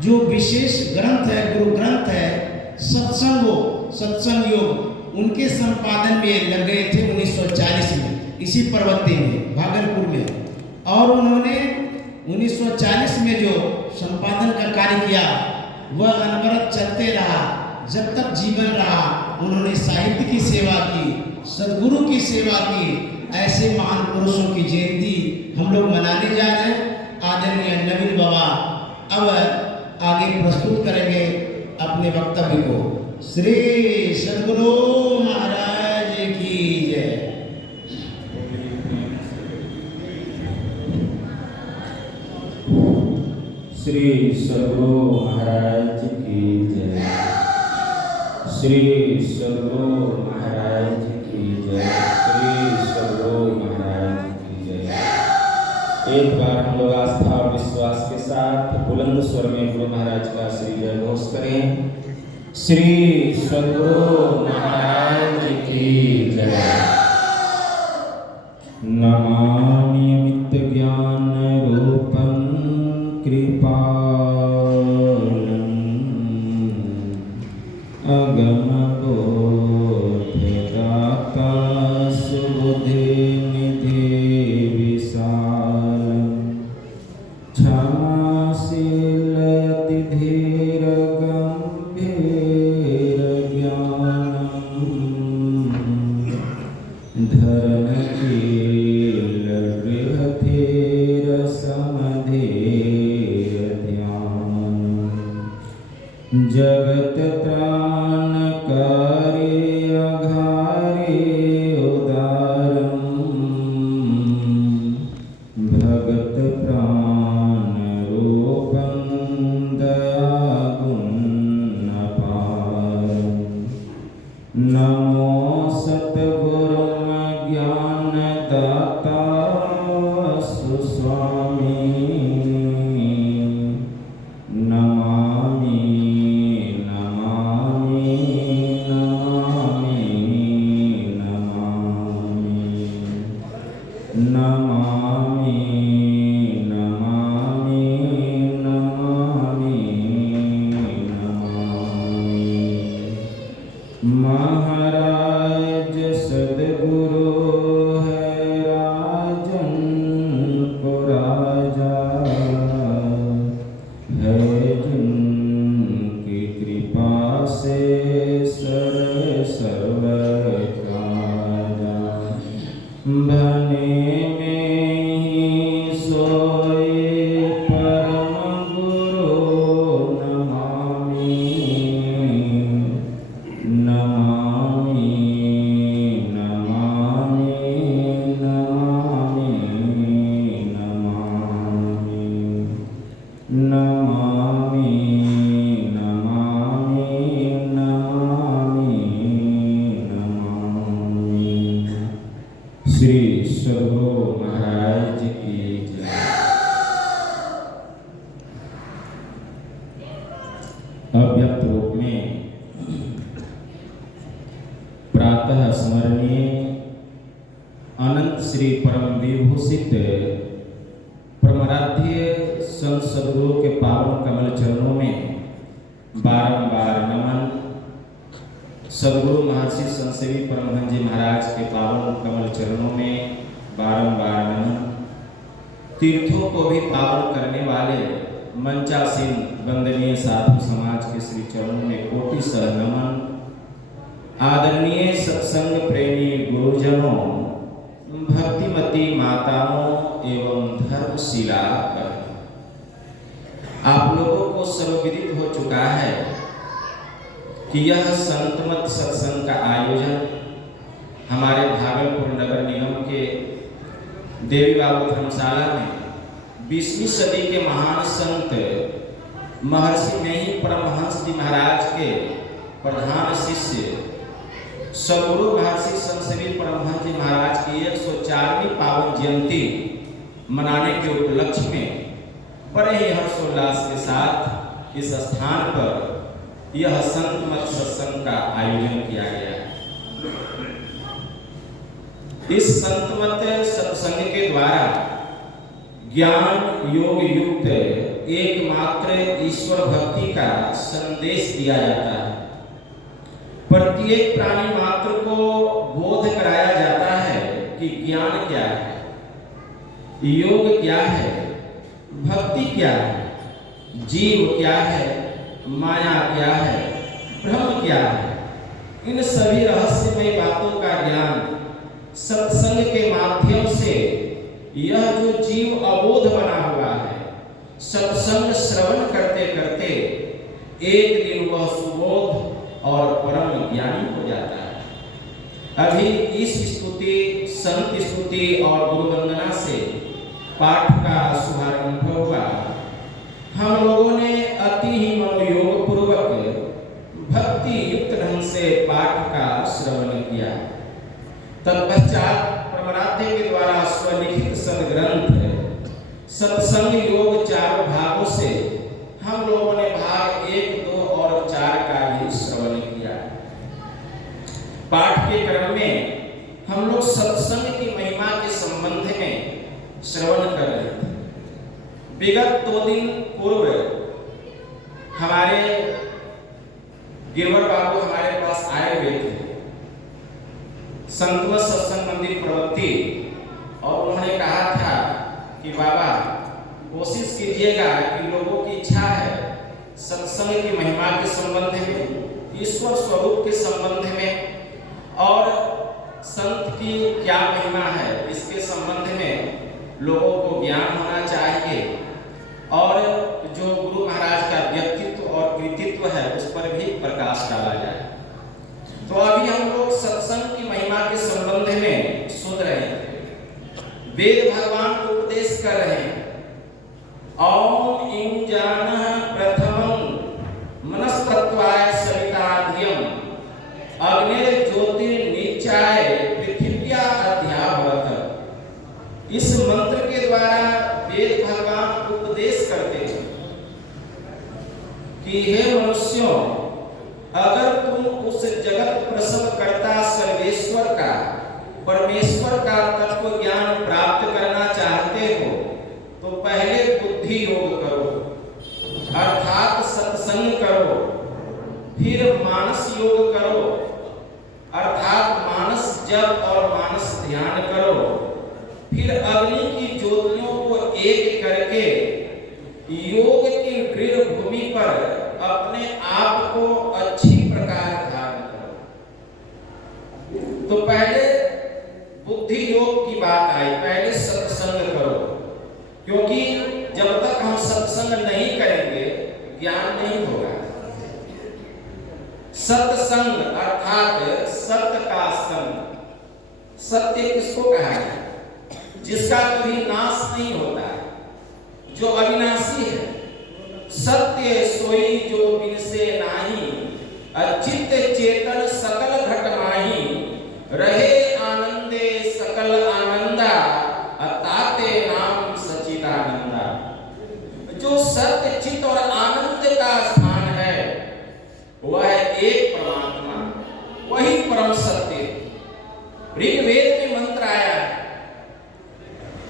जो विशेष ग्रंथ है, गुरु ग्रंथ है, सत्संग योग, उनके संपादन में लग गए थे 1940 में, इसी पर्वती में, भागलपुर में। और उन्होंने 1940 में जो संपादन का कार्य किया वह अनवरत चलते रहा। जब तक जीवन रहा उन्होंने साहित्य की सेवा की, सदगुरु की सेवा की। ऐसे महान पुरुषों की जयंती हम लोग मनाने जा रहे हैं। आदरणीय नवीन बाबा अब आगे प्रस्तुत करेंगे अपने वक्तव्य को। श्री सदगुरु महाराज की जय। श्री सदगुरु महाराज की जय। श्री सदगुरु महाराज की जय। श्री सदगुरु महाराज की जय। एक बार हम लोग आस्था और विश्वास के साथ बुलंद स्वर में गुरु महाराज का श्री जय घोष करें। श्री सदगुरु महाराज की जय। नमामि अमित ज्ञान रूपं कृपालम् अगम बोधदाता सुबुद्धि निधि विशालम् क्षमाशील अति धीर गंभीर ज्ञानम् धरणशील बृहधीर समधीर ध्यानम् जगत त्राणकारी अघारी उदारम् भगत प्राण रूपं दयागुण अपारम् नमो सतगुरुं ज्ञानदाता सुस्वामी नमामि नमामि नमामि नमामि नमामि नमामि नमामि नमामि। महाराज सदगुरु है राजन को राजा है जिनकी कृपा से सर्व काजा बने में ही सोए परम गुरु नमामि नमामि नमामि नमामि नमामि नमामि नमामि नमामि नमामि। श्री सदगुरु महाराज की जय। अव्यक्त रूप में प्रातः स्मरणीय अनंत श्री परम विभूषित परमाराध्य संत सदगुरु के पावन कमल चरणों में बारंबार नमन। सदगुरु महर्षि संत सेवी परमहंस जी महाराज के पावन कमल चरणों में बारंबार नमन। तीर्थों को भी पावन करने वाले मंचासीन वंदनीय साधु समाज के श्री चरणों में कोटि सह नमन। आदरणीय सत्संग प्रेमी गुरुजनों, भक्तिमती माताओं एवं धर्मशिला, आप लोगों को सर्वविदित हो चुका है कि यह संतमत सत्संग का आयोजन हमारे भागलपुर नगर निगम के देवी बाबू धर्मशाला में 20वीं सदी के महान संत महर्षि नहीं परमहंस जी महाराज के प्रधान शिष्य सदगुरु महर्षि संत सेवी परमहंस जी महाराज की 104वीं पावन जयंती मनाने के उपलक्ष्य में बड़े ही हर्षोल्लास के साथ इस स्थान पर यह संतमत सत्संग का आयोजन किया गया है। इस संतमत सत्संग के द्वारा ज्ञान योग युक्त एकमात्र ईश्वर भक्ति का संदेश दिया जाता है। प्रत्येक प्राणी मात्र को बोध कराया जाता है कि ज्ञान क्या है, योग क्या है, भक्ति क्या है, जीव क्या है, माया क्या है, ब्रह्म क्या है। इन सभी रहस्यमय बातों का ज्ञान सत्संग के माध्यम से यह जो जीव अबोध बना हुआ है, सत्संग श्रवण करते करते एक दिन वह सुबोध और परम ज्ञानी हो जाता है। अभी इस स्तुति, संत स्तुति और गुरु वंदना से पाठ का शुभारंभ हुआ। हम लोगों ने अति ही मनोयोग पूर्वक भक्ति युक्त ढंग से पाठ का श्रवण किया। तत्पश्चात परमराध्य के द्वारा स्वलिखित सदग्रंथ सत्संग योग 4 भागों से हम लोगों ने भाग 1, 2 और 4 का भी श्रवण किया। पाठ के क्रम में हम लोग सत्संग की महिमा के संबंध में श्रवण कर रहे थे। विगत 2 दिन पूर्व हमारे गिरवर बाबू हमारे पास आए हुए थे, संतवत सत्संग मंदिर प्रवृत्ति, और उन्होंने कहा था कि बाबा कोशिश कीजिएगा कि लोगों की इच्छा है सत्संग की महिमा के संबंध में, ईश्वर स्वरूप के संबंध में और संत की क्या महिमा है इसके संबंध में लोगों को ज्ञान होना चाहिए, और जो गुरु महाराज का व्यक्तित्व और कृतित्व है उस पर भी प्रकाश डाला जाए। तो अभी हम लोग सत्संग की महिमा के संबंध में सुन रहे हैं। वेद भगवान उपदेश कर रहे हैं। ओम इन जानः प्रथमं मनस्तत्वाय सविताधियम् अग्निर्ज्योतिर्निचाय पृथिव्या अध्यावत। इस मंत्र के द्वारा वेद भगवान उपदेश करते हैं कि हे मनुष्यों, अगर तुम उस जगत प्रसव करता सर्वेश्वर का, परमेश्वर का तत्व ज्ञान प्राप्त करना चाहते हो तो पहले बुद्धि योग करो, अर्थात सत्संग करो, फिर मानस योग करो, अर्थात मानस जप और मानस ध्यान करो, फिर अग्नि की ज्योतियों को एक करके योग की दृढ़ भूमि पर अपने आप को अच्छी प्रकार धारण करो। तो पहले बुद्धि योग की बात आई, पहले सत्संग करो, क्योंकि जब तक हम सत्संग नहीं करेंगे ज्ञान नहीं होगा। सत्संग अर्थात सत्य का संग। सत्य किसको कहा है? जिसका कभी नाश नहीं होता, जो अविनाशी है। सत्य सोई जो बिनसे नाही, अचित चेतन सकल घट माही, रहे आनंदे सकल आनंदा, अताते नाम सच्चिदानंदा। जो सत्य चित और आनंद का स्थान है वह एक परमात्मा, वही परम सत्य। ऋग्वेद में मंत्र आया है,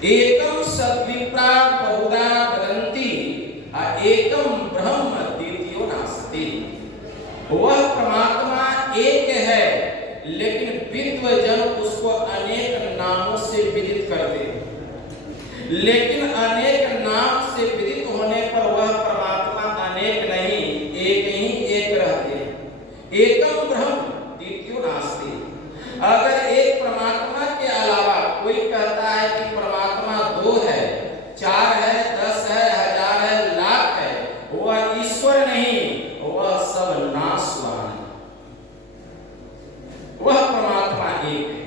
एकम सद्विप्रा बहुधा वदन्ति, एकम ब्रह्म द्वितीयो नास्ति। वह परमात्मा एक है, लेकिन विद्वजन उसको अनेक नामों से विदित करते हैं। लेकिन अनेक नाम से विदित होने पर वह परमात्मा अनेक नहीं, एक ही एक रहते हैं। एकम ब्रह्म द्वितीयो नास्ति। अगर एक परमात्मा के अलावा कोई कहता है कि परमात्मा 2 है, 4 है, 10 है, 1000 है, लाख है, वह ईश्वर नहीं, वह सब नाशवान है। वह परमात्मा एक है।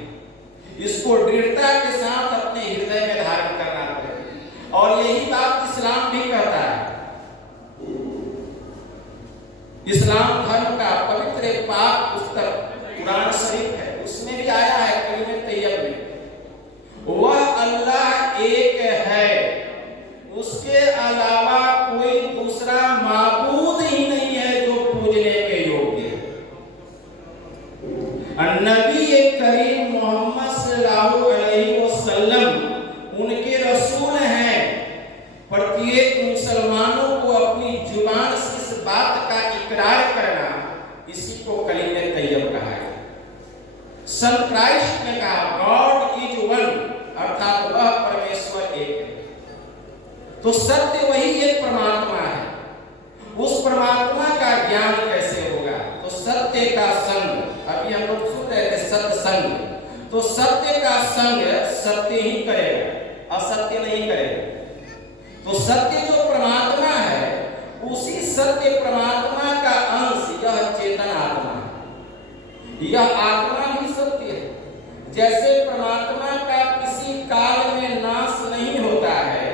इसको दृढ़ता के साथ अपने हृदय में धारण करना पड़ेगा, और यही बात इस्लाम भी कहता है। इस्लाम धर्म का पवित्र एक पाक पुस्तक कुरान शरीफ है, उसमें भी आया है कलीमे तैयब में, वह अल्लाह एक है, उसके अलावा कोई दूसरा माबूद ही नहीं है जो पूजने के योग्य है। नबी करीम मोहम्मद सल्लल्लाहु अलैहि वसल्लम उनके रसूल हैं। प्रत्येक मुसलमानों संत क्राइस्ट ने कहा गॉड इज वन, अर्थात वह परमेश्वर एक है। तो सत्य वही एक परमात्मा है। उस परमात्मा का ज्ञान कैसे होगा? तो सत्य का संग, अभी हम लोग सुन रहे थे सत्संग, तो सत्य का संग सत्य ही करेगा, असत्य नहीं करेगा। तो सत्य जो परमात्मा है, उसी सत्य परमात्मा का अंश यह चेतन आत्मा है। यह आत्मा भी सत्य है। जैसे परमात्मा का किसी काल में नाश नहीं होता है,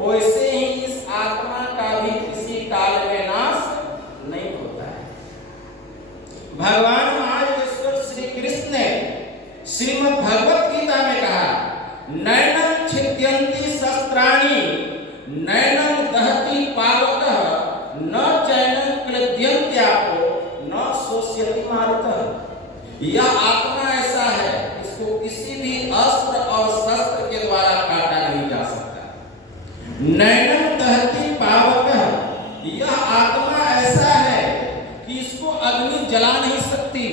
वैसे ही इस आत्मा का भी किसी काल में नाश नहीं होता है। भगवान महावीर श्री कृष्ण ने श्रीमद् भगवत गीता में कहा, नैनम छिद्यन्ति शस्त्राणि नैनम दहति पावकः न चैनम क्लेद्यन्त्यापो न शोष्यति मारुतः। यह आत्मा ऐसा है, इसको किसी भी अस्त्र और शस्त्र के द्वारा काटा नहीं जा सकता। नैनम दहति पावकः, यह आत्मा ऐसा है कि इसको अग्नि जला नहीं सकती।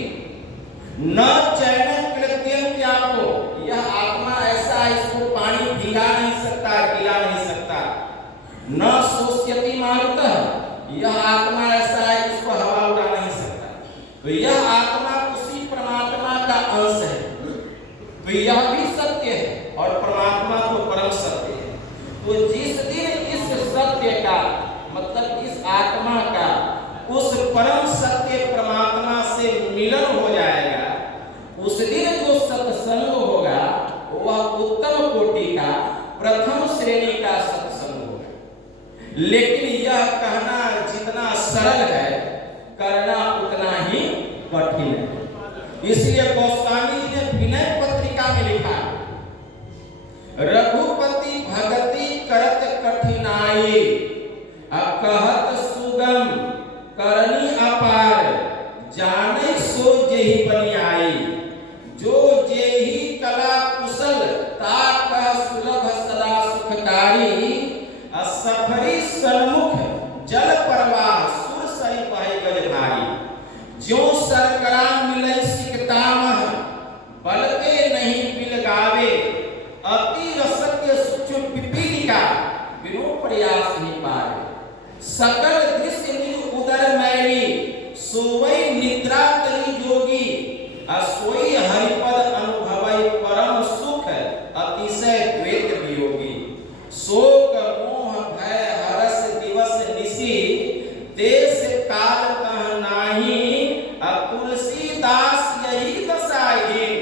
न चैनम क्लेद्यन्त्यापो, यह आत्मा ऐसा है, इसको पानी भिगा नहीं सकता, गिला नहीं सकता। न शोष्यति मारुतः, यह आत्मा ऐसा है, इसको हवा उड़ा नहीं सकता। तो यह आत्मा उसी परमात्मा का अंश है। तो यह भी सत्य है और परमात्मा तो परम सत्य है। तो जिस दिन इस सत्य का, मतलब इस आत्मा का उस परम सत्य परमात्मा से मिलन हो जाएगा, उस दिन जो सत्संग होगा वह उत्तम कोटि का प्रथम श्रेणी का सत्संग होगा। लेकिन यह कहना जितना सरल है, करना उतना ही कठिन है। इसलिए गोस्वामी जी ने विनय पत्रिका में लिखा, रघुपति भगति करत कठिनाई, कहत सुगम करनी अपार, जाने सो जेहि बनि आई। जो जेहि कला कुशल, ता कह सुलभ सदा सुखकारी। सफरी सन्मुख जल प्रवाह, सुर सरी बहे गज भारी। जो सरकरा मिलै सिकतामह, बलते नहीं बिल गावे। अति रसज्ञ सूक्ष्म पिपीलिका, बिनु प्रयास नहीं पावे। सकल दृश्य निज उदर मैली, सोवै निद्रा करी जोगी। सोई हरिपद अनुभवै परम सुख, अतिशय द्वैत वियोगी। शोक मोह भय हरस दिवस निशि, देश काल कह नाही। तुलसीदास यही दशाहीन,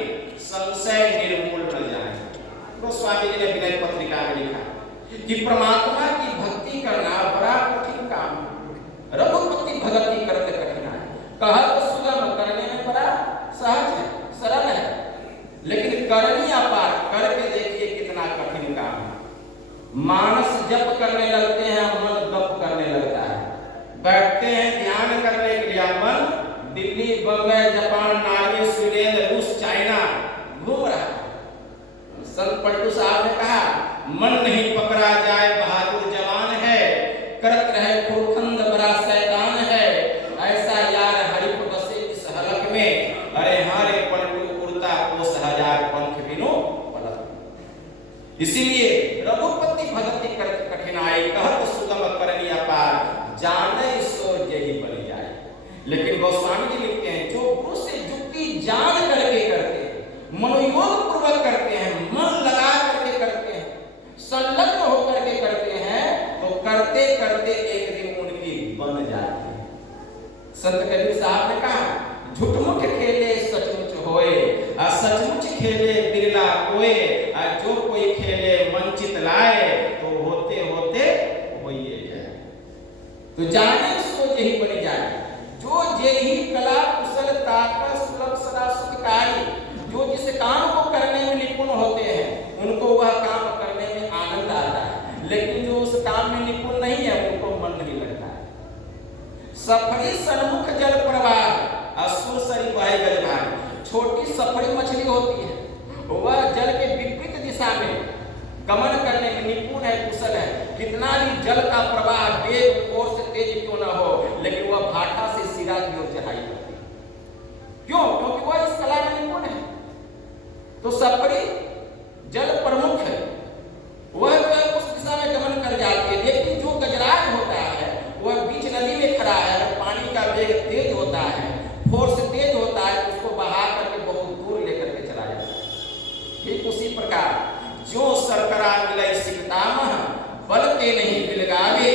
संशय निर्मूल न जाए। गोस्वामी जी ने विनय पत्रिका में लिखा कि परमात्मा की भक्ति करना बड़ा कठिन काम है। रघुपति भक्ति करते कठिन है, कहत सुगम, करने में बड़ा सहज है, सरल है। लेकिन करनी अपार, करके देखिए कितना कठिन काम है। मानस जप करने लगते हैं, मन गप करने लगता है। बैठते हैं ध्यान करने के लिए, मन Delhi, Bombay, Japan, Norway, Sweden, रूस, चाइना घूम रहा है। संत पलटू साहब ने कहा, मन नहीं पकड़ा जाए बहादुर जवान है, करत रहे खुरखंद बड़ा शैतान है। ऐसा यार हरि को बसे इस हलक में, अरे हारे पलटू उड़ता कोस हजार पंख बिनु पलक। इसीलिए रघुपति भगति करत कठिनाई, कहत सुगम करनी अपार, जाने सो जेहि बनि जाए। लेकिन गोस्वामी जी लिखते हैं, जो गुरु से युक्ति जान करके करते हैं, मनोयोग पूर्वक करते हैं, मन लगा करके करते हैं, संलग्न होकर के करते हैं, तो करते करते एक दिन उनकी बन जाती है। संत कबीर साहब ने कहा, झूठमुठ खेले सचमुच होए, सचमुच खेले बिरला कोए। जो कोई खेले वंचित लाए, तो होते होते होइए जाए। तो जाने सो जेहि बनि जाए। जो जेहि कला कुशल ताका सुलभ सदा सुखकारी, जो जिस काम को करने में निपुण होते हैं, उनको वह काम करने में आनंद आता है। लेकिन जो उस काम में निपुण नहीं है, उनको मन नहीं लगता है। सफरी सन्मुख जल प्रवाह, असुर सरी बहे गज भारी। छोटी सफरी मछली होती है, वह जल के विपरीत दिशा में गमन करने में निपुण है, कुशल है। कितना भी जल का प्रवाह वेग और से तेज क्यों न हो, लेकिन वह भाटा से सिरा की ओर चढ़ाई करती है। क्यों? क्योंकि वह इस कला में निपुण है। तो सपरी जल प्रमुख है, वह जो है उस दिशा में गमन कर जाती है। लेकिन जो गजराज होता है वह बीच नदी में खड़ा है, अगर पानी का वेग तेज होता है, फोर्स तेज होता है, उसको बहा करके बहुत दूर लेकर के चला जाता है। ठीक उसी प्रकार जो सरकरा मिलई सिकतामह बल के नहीं बिलगावे,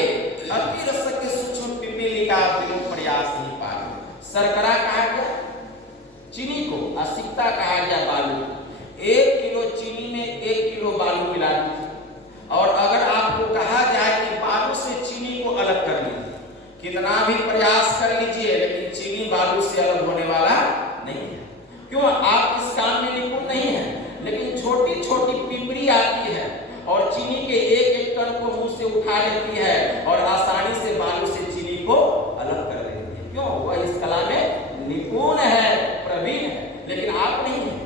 अति रस के सूक्ष्म पिपीलिका बिनु प्रयास नहीं पावे। सरकरा कहा गया चीनी को, असिकता कहा गया बालू। 1 किलो चीनी में 1 किलो बालू मिला दीजिए, और अगर आपको कहा जाए कि बालू से चीनी को अलग कर लीजिए, कितना भी प्रयास कर लीजिए लेकिन चीनी बालू से अलग होने वाला नहीं है। क्यों? आप इस काम में निपुण नहीं है, लेकिन छोटी छोटी पिपड़ी आती है और चीनी के एक एक कण को मुंह से उठा लेती है और आसानी से बालू से चीनी को अलग कर लेती है। क्यों? वह इस कला में निपुण है, प्रवीण है, लेकिन आप नहीं है।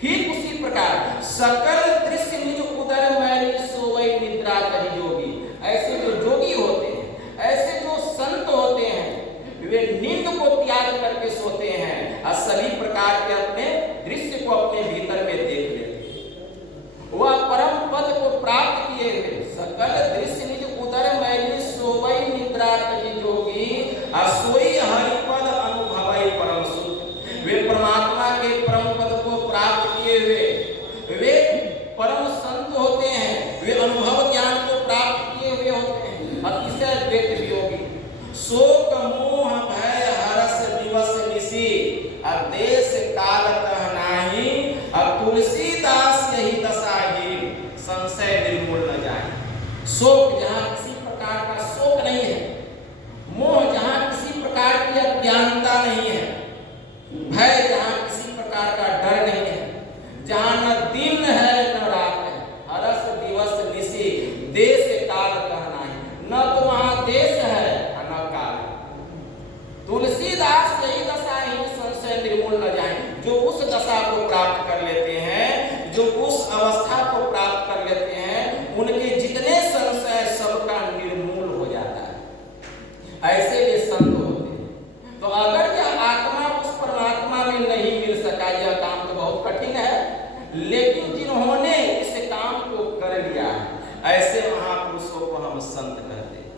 ठीक उसी प्रकार सकल दृश्य निज उदर मैली सोवै निद्रा कहि जोगी। ऐसे जो जोगी होते हैं, ऐसे जो संत होते हैं, वे नींद को त्याग करके सोते हैं और सभी प्रकार के अपने दृश्य को अपने भीतर में देख लेते हैं। वह परम पद को प्राप्त किए हुए सकल दृश्य निज उदर मैली सोवै निद्रा कहि जोगी, और सोई हरिपद अनुभवै परम सुख। वे परमात्मा के परम पद को प्राप्त किए हुए वे परम संत होते हैं, वे अनुभव ज्ञान को प्राप्त किए हुए होते हैं, अतिशय द्वैत वियोगी। शोक मोह भय हरस दिवस निसी, अब देश काल कह नाही, अब तुलसीदास यही दशाहीन, संशय निर्मूल न जाए। शोक जहाँ किसी प्रकार का शोक नहीं है, मोह जहाँ किसी प्रकार की अज्ञानता नहीं है, भय जहाँ किसी प्रकार का डर नहीं है, जहाँ न दिन है न रात है, हरस दिवस निसी, देश काल कहना है, न तो वहाँ देश है न काल। तुलसीदास यही दशा ही संशय निर्मूल न जाए। जो उस दशा को प्राप्त कर लेते हैं, जो उस अवस्था को प्राप्त कर लेते हैं, उनके जितने संशय सबका निर्मूल हो जाता है। ऐसे वे संत होते हैं। तो अगर यह आत्मा उस परमात्मा में नहीं मिल सका, यह काम तो बहुत कठिन है, लेकिन जिन्होंने इस काम को कर लिया है, ऐसे महापुरुषों को हम संत कहते हैं।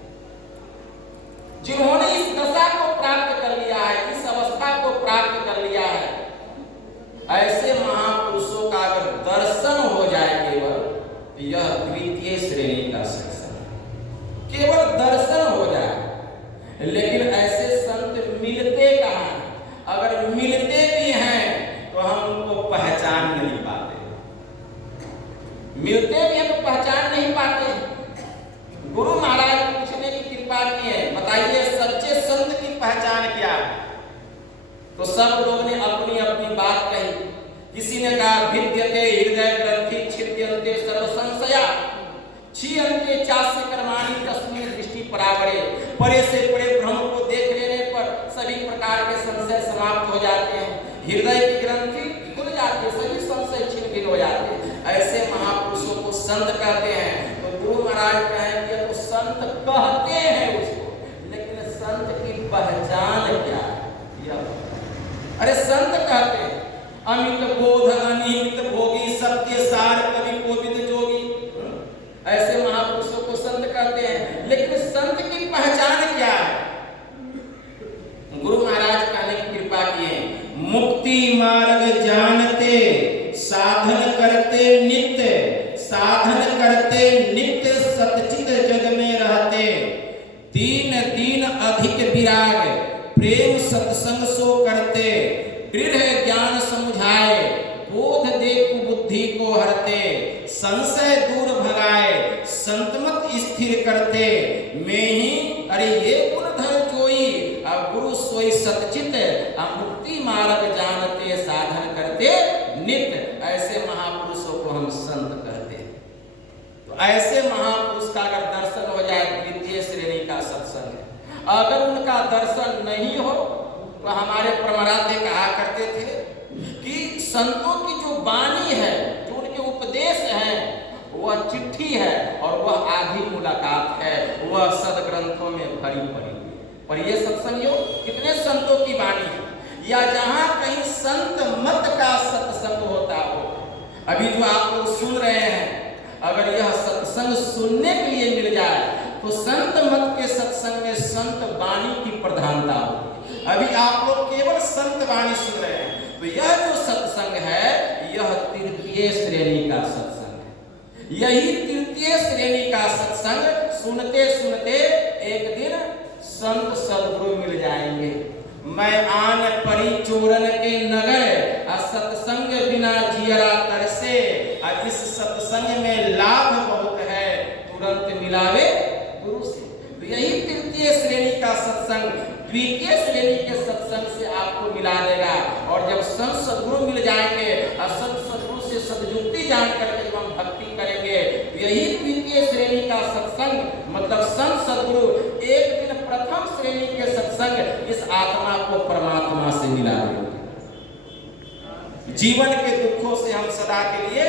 जिन्होंने इस दशा को प्राप्त कर लिया है, इस अवस्था को प्राप्त कर लिया है, ऐसे महापुरुषों का अगर दर्शन हो जाए केवल, यह द्वितीय श्रेणी का शिक्षण, केवल दर्शन हो जाए। लेकिन ऐसे संत मिलते कहाँ हैं? अगर मिलते भी हैं तो हम उनको पहचान नहीं पाते। मिलते भी हैं तो पहचान नहीं पाते। गुरु महाराज पूछने की कृपा की है, बताइए सच्चे संत की पहचान क्या है? तो सब लोग ने अपनी अपनी बात कही। किसी ने कहा भिद्यते हृदय ग्रंथि छिद्यन्ते सर्व संशया, क्षीयन्ते चास्य कर्माणि तस्मिन् दृष्टि परावरे। परे से परे ब्रह्म को देख लेने पर सभी प्रकार के संशय समाप्त हो जाते हैं, हृदय की ग्रंथि खुल जाती है, सभी संशय छिन्न हो जाते हैं। ऐसे महापुरुषों को संत कहते हैं। तो गुरु महाराज कहेंगे तो संत कहते हैं उसको, लेकिन संत की पहचान क्या है? अरे संत कहते हैं अमित बोध अनिमित भोगी, सत्य सार कवि कोविद जोगी। ऐसे महापुरुषों को संत कहते हैं, लेकिन संत की पहचान क्या है? गुरु महाराज कहने की कृपा किए, मुक्ति मार्ग जानते साधन करते नित्य, साधन करते नित्य सतचित जग में रहते, दीन दीन अधिक विराग प्रेम सत्संग सो करते, दृढ़ ज्ञान समुझाए बोध दे कुबुद्धि को हरते, संशय दूर भगाए संतमत स्थिर करते, मैं ही अरे ये गुण धर जोई, अब गुरु सोई सतचित, अब मुक्ति मार्ग जानते साधन करते नित्य। ऐसे महापुरुषों को हम संत कहते हैं। तो ऐसे महापुरुष का अगर दर्शन हो जाए, द्वितीय श्रेणी का सत्संग है। अगर उनका दर्शन नहीं हो तो हमारे परमाराध्य कहा करते थे कि संतों की जो वाणी है, जो उनके उपदेश हैं, वह चिट्ठी है और वह आधी मुलाकात है, वह सदग्रंथों में भरी पड़ी। पर ये सत्संगियों कितने संतों की वाणी है, या जहां कहीं संत मत का सत्संग होता हो, अभी जो आप लोग सुन रहे हैं, अगर यह सत्संग सुनने के लिए मिल जाए तो संत मत के सत्संग में संत वाणी की प्रधानता होगी। अभी आप लोग केवल संत वाणी सुन रहे हैं, तो यह जो सत्संग है यह तृतीय श्रेणी का सत्संग है। यही तृतीय श्रेणी का सत्संग सुनते सुनते एक दिन संत सद्गुरु मिल जाएंगे। मैं आन परी चोरन के नगर, सत्संग बिना जियरा तरसे। इस सत्संग में लाभ बहुत है, तुरंत मिलावे गुरु से। तो यही तृतीय श्रेणी का सत्संग द्वितीय श्रेणी के सत्संग से आपको मिला देगा। और जब संत सद्गुरु मिल जाएंगे और संत सद्गुरु से सद्युक्ति जान करके जब हम भक्ति करेंगे, तो यही द्वितीय श्रेणी का सत्संग मतलब संत सद्गुरु एक दिन प्रथम श्रेणी के सत्संग इस आत्मा को परमात्मा से मिला देंगे। जीवन के दुखों से हम सदा के लिए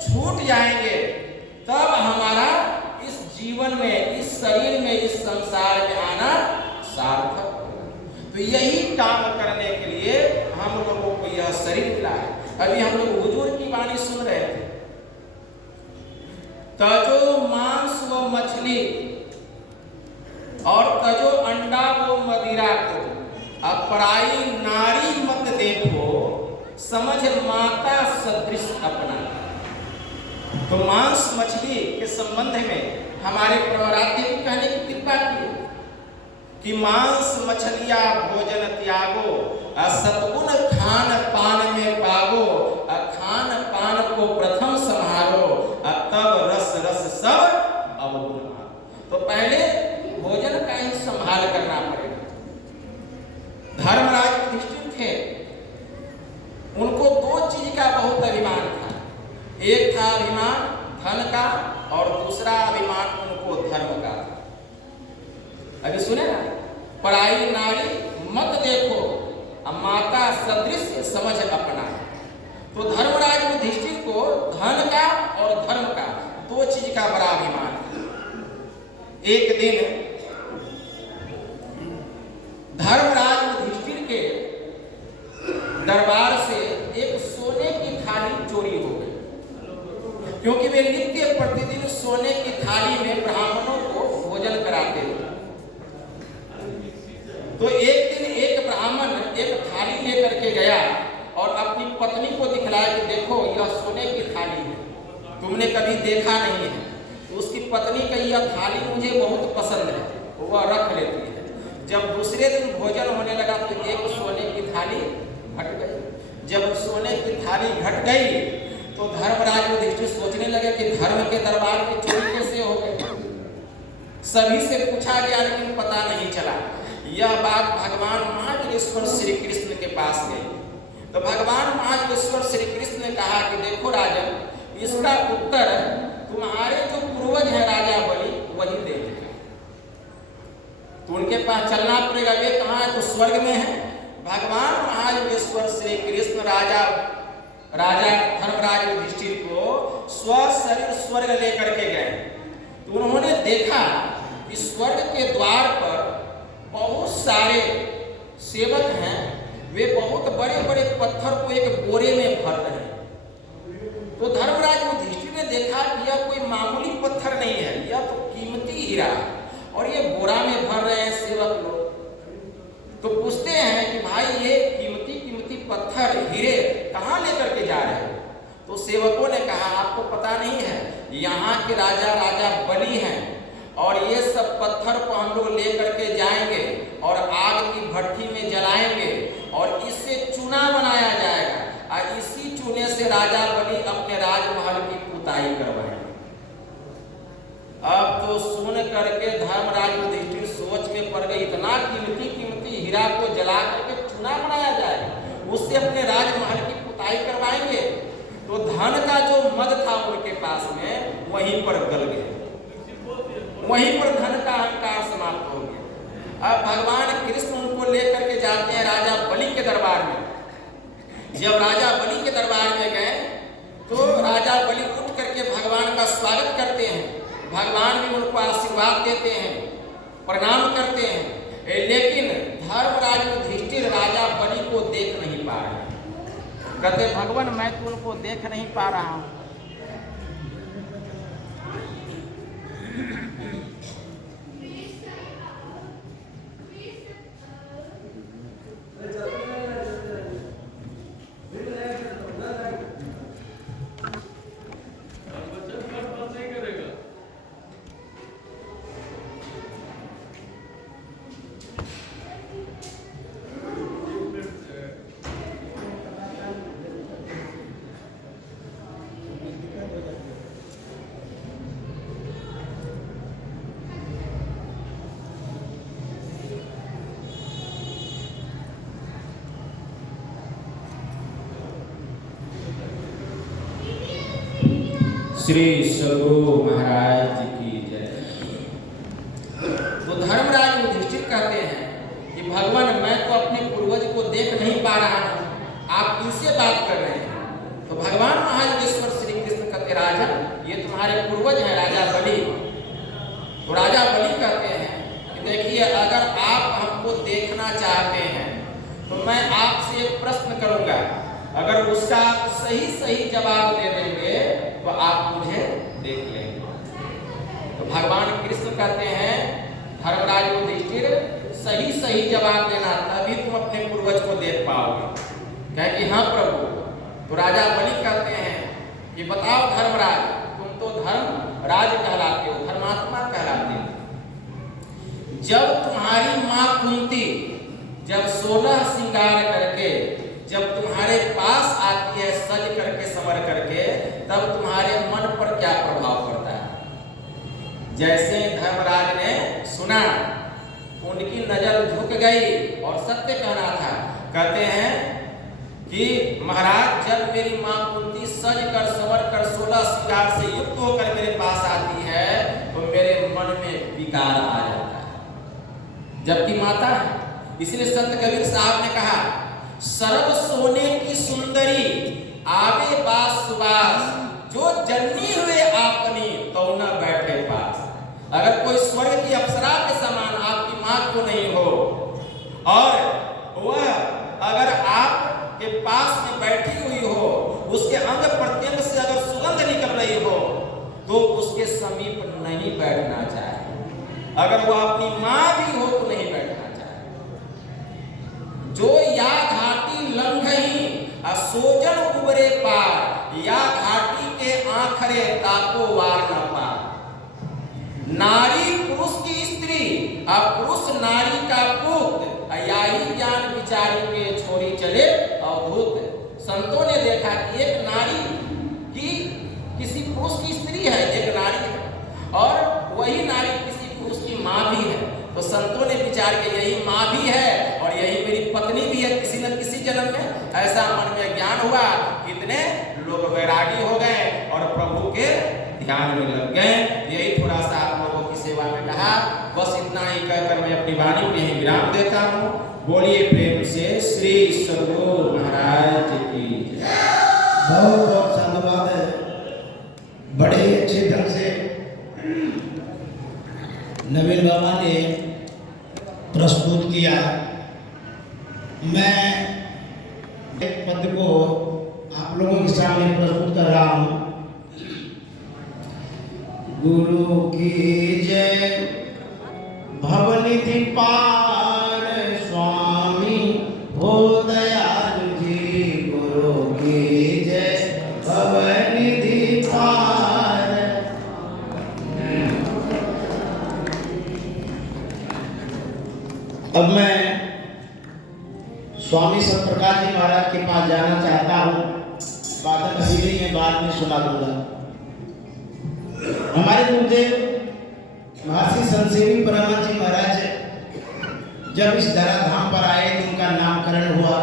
छूट जाएंगे, तब हमारा इस जीवन में, इस शरीर में, इस संसार में आना सार्थक होगा। तो यही काम करने के लिए हम लोगों को यह शरीर मिला है। अभी हम लोग हुजूर की वाणी सुन रहे थे, तजो मांस व मछली और तजो अंडा वो मदिरा को, अब पराई नारी मत देखो, समझ माता सदृश अपना। तो मांस मछली के संबंध में हमारे प्रवराध्य की कहने की कृपा की कि मांस मछलिया भोजन त्यागो, सतगुण खान पान में पागो, खान पान को प्रथम संहारो, तब रस रस सब अवगुण। तो पहले भोजन का ही संभाल करना पड़ेगा। धर्मराज युधिष्ठिर थे, उनको दो चीज का बहुत अभिमान था। एक था अभिमान धन का और दूसरा अभिमान उनको धर्म का था। अभी सुने ना, पराई नारी मत देखो, माता सदृश समझ अपना। तो धर्मराज युधिष्ठिर को धन का और धर्म का दो चीज का बड़ा अभिमान था। एक दिन धर्मराज युधिष्ठिर के दरबार से एक सोने की थाली चोरी हो गई, क्योंकि वे नित्य प्रतिदिन सोने की थाली में ब्राह्मणों को भोजन कराते थे। तो एक दिन एक ब्राह्मण एक थाली लेकर के गया और अपनी पत्नी को दिखलाया कि देखो यह सोने की थाली है, तुमने कभी देखा नहीं है। तो उसकी पत्नी का यह थाली मुझे बहुत पसंद है, वह रख लेती है। जब दूसरे दिन भोजन होने लगा तो एक सोने की थाली घट गई। जब सोने की थाली घट गई तो धर्मराज युधिष्ठिर सोचने लगे कि धर्म के दरबार की चोरी कैसे हो गई। सभी से पूछा गया लेकिन पता नहीं चला। यह बात भगवान महायोगेश्वर श्री कृष्ण के पास गई। तो भगवान महायोगेश्वर श्री कृष्ण ने कहा कि देखो राजन, इसका उत्तर तुम्हारे जो पूर्वज है राजा बलि वही देंगे। तो उनके पास चलना पड़ेगा। वे कहाँ है? तो स्वर्ग में है। भगवान महायोगेश्वर श्री कृष्ण राजा धर्मराज युधिष्ठिर को शरीर स्वर्ग लेकर के गए। तो उन्होंने देखा कि स्वर्ग के द्वार पर बहुत सारे सेवक हैं, वे बहुत बड़े बड़े पत्थर को एक बोरे में भर रहे हैं। तो धर्मराज युधिष्ठिर ने देखा कि यह कोई मामूली पत्थर नहीं है, यह तो कीमती हीरा और ये बोरा में भर रहे हैं सेवक लोग। तो पूछते हैं कि भाई ये कीमती पत्थर हीरे कहाँ लेकर के जा रहे हैं? तो सेवकों ने कहा आपको पता नहीं है, यहाँ के राजा बलि हैं और ये सब पत्थर को हम लोग लेकर के जाएंगे और आग की भट्टी में जलाएंगे और इससे चूना बनाया जाएगा और इसी चूने से राजा बलि अपने राजमहल की पुताई करवाएंगे। अब तो सुन करके धर्मराज युधिष्ठिर सोच में पड़ गए, इतना कीमती हीरा को जला करके चूना बनाया जाएगा, उससे अपने राजमहल की पुताई करवाएंगे। तो धन का जो मद था उनके पास में वहीं पर गल गया, वहीं पर धन का अहंकार समाप्त हो गया। अब भगवान कृष्ण उनको लेकर के जाते हैं राजा बलि के दरबार में। जब राजा बलि के दरबार में गए तो राजा बलि उठ करके भगवान का स्वागत करते हैं, भगवान भी उनको आशीर्वाद देते हैं, प्रणाम करते हैं। लेकिन धर्मराज युधिष्ठिर राजा बलि को देख नहीं पा रहे। कहते भगवान मैं तो उनको देख नहीं पा रहा हूँ। श्री सद्गुरु महाराज जी की जय। तो धर्मराज युधिष्ठिर कहते हैं कि भगवान मैं तो अपने पूर्वज को देख नहीं पा रहा हूँ, आप किनसे बात कर रहे हैं? तो भगवान महायोगेश्वर श्री कृष्ण कहते राजन ये तुम्हारे पूर्वज हैं राजा बलि। तो राजा बलि कहते हैं कि देखिए अगर आप हमको देखना चाहते हैं तो मैं आपसे एक प्रश्न करूंगा, अगर उसका आप सही जवाब दे देंगे तो आप मुझे देख लेंगे। तो भगवान कृष्ण कहते हैं धर्मराज युधिष्ठिर सही जवाब देना तभी तुम अपने पूर्वज को देख पाओगे। कहे कि हाँ प्रभु। तो राजा बलि कहते हैं कि बताओ धर्मराज तुम तो धर्मराज कहलाते हो, धर्मात्मा कहलाते हो। जब तुम्हारी माँ कुंती जब 16 श्रृंगार करके जब तुम्हारे पास आती है सज करके संवर करके, तब तुम्हारे मन पर क्या प्रभाव पड़ता है? जैसे धर्मराज ने सुना उनकी नजर झुक गई और सत्य कहना था। कहते हैं कि महाराज जब मेरी माँ कुंती सज कर संवर कर 16 श्रृंगार से युक्त होकर मेरे पास आती है तो मेरे मन में विकार आ जाता है, जबकि माता है। इसलिए संत कबीर साहब ने कहा सर्व सोने की सुंदरी आवे बास सुबास, जो जन्नी हुए आपनी तो न बैठे पास। अगर कोई स्वर्ग की अप्सरा के समान आपकी माँ को नहीं हो और वह अगर आपके पास में बैठी हुई हो, उसके अंग प्रत्यंग से अगर सुगंध निकल रही हो तो उसके समीप नहीं बैठना चाहिए। अगर वह अपनी माँ भी हो तो नहीं बैठना चाहिए। जो या घाटी लंघही असोजन उबरे पार, या घाटी के आखरे ताको वार न पार। नारी पुरुष की स्त्री और पुरुष नारी का पुत्र, यही ज्ञान विचारी के छोरी चले अवधूत। संतों ने देखा कि एक नारी की किसी पुरुष की स्त्री है, एक नारी है, और वही नारी किसी पुरुष की माँ भी है। तो संतों ने विचार किया यही माँ भी है और यही मेरी पत्नी भी है किसी न किसी जन्म में। ऐसा मन में ज्ञान हुआ, कितने लोग वैरागी हो गए और प्रभु के ध्यान में लग गए। यही थोड़ा सा आप लोगों की सेवा में कहा, बस इतना ही कहकर मैं अपनी वाणी में ही विराम देता हूँ। बोलिए प्रेम से श्री सद्गुरु महाराज की बहुत बहुत धन्यवाद है। बड़े अच्छे ढंग से नवीन बाबा ने प्रस्तुत किया। मैं एक पद को आप लोगों के सामने प्रस्तुत कर रहा हूँ। गुरु की जय भवनिधि पार स्वामी हो दयालु जी। गुरु की जय भवनिधि पार। अब मैं स्वामी सतप्रकाश जी महाराज के पास जाना चाहता हूँ। बात सीधी में बाद में सुना दूंगा। हमारे गुरुदेव महर्षि संतसेवी परमहंस जी महाराज जब इस धराधाम पर आए तो उनका नामकरण हुआ।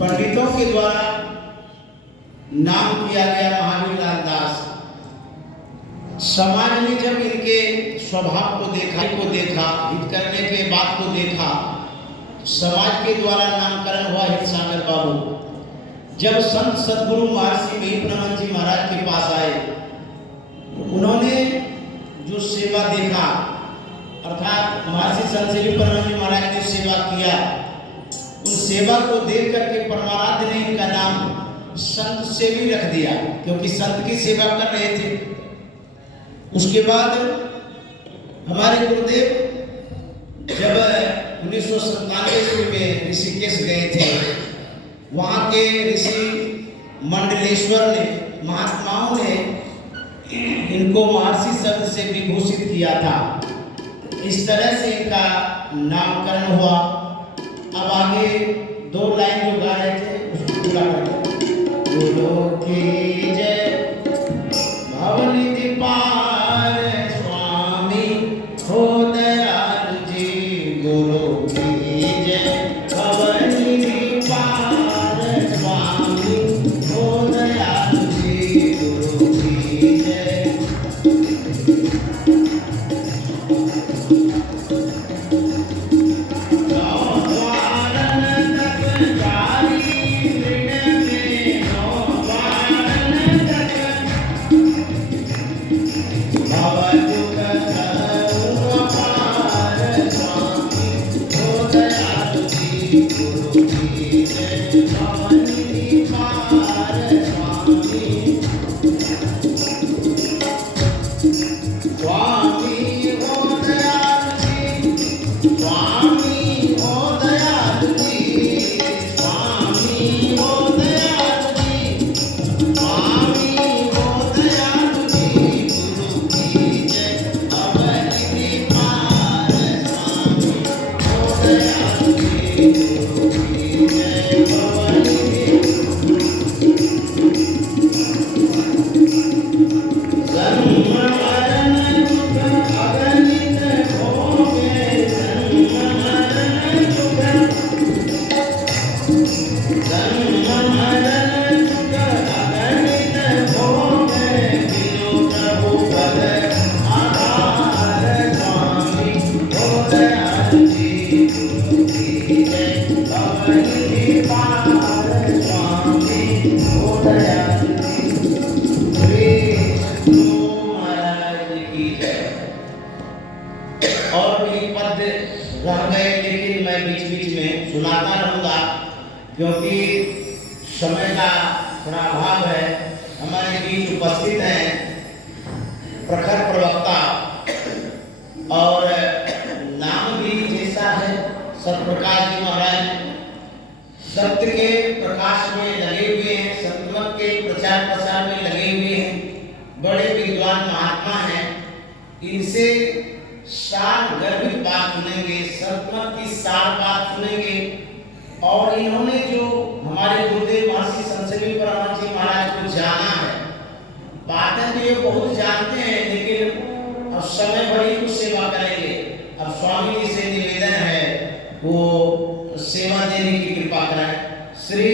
पंडितों के द्वारा नाम किया गया महावीर लाल दास। समाज ने जब इनके स्वभाव को देखा हित करने के बात को देखा, समाज के द्वारा नामकरण हुआ हितसागर बाबू। जब संत सद्गुरु महर्षि मीरप्रमंद जी महाराज के पास आए, उन्होंने जो सेवा देखा, अर्थात महर्षि संत श्री परमहंस जी महाराज ने सेवा किया, उन सेवा को देख करके परमाराध्य ने इनका नाम संत सेवी रख दिया, क्योंकि संत की सेवा कर रहे थे। उसके बाद हमारे गुरुदेव जब 1997 में ऋषिकेश गए थे, वहाँ के ऋषि मंडलेश्वर ने, महात्माओं ने इनको महर्षि शब्द से विभूषित किया था। इस तरह से इनका नामकरण हुआ। अब आगे 2 लाइन जो गा रहे थे उसको पूरा करते। गुरु की जय भवनिधि पार स्वामी हो दयाल जी, गुरु की जय भवनिधि पार स्वामी हो दयाल जी, गुरु की जय। और भी पद रह गए, लेकिन मैं बीच बीच में सुनाता रहूँगा, क्योंकि समय का थोड़ा अभाव है। हमारे बीच उपस्थित हैं प्रखर प्रवक्ता और नाम भी जैसा है सतप्रकाश जी महाराज। सत्य के प्रकाश में लगे हुए हैं, सतमत के प्रचार प्रसार में लगे हुए हैं। बड़े विद्वान महात्मा हैं, इनसे सार गर्भित बात सुनेंगे, सतमत की सार बात सुनेंगे। और इन्होंने जो हमारे गुरुदेव महर्षि संतसेवी परमहंस जी महाराज को जाना है, बातें तो ये बहुत जानते हैं, लेकिन अब समय भरी कुछ सेवा करेंगे। अब स्वामी जी से निवेदन है वो सेवा देने की कृपा कराएं। श्री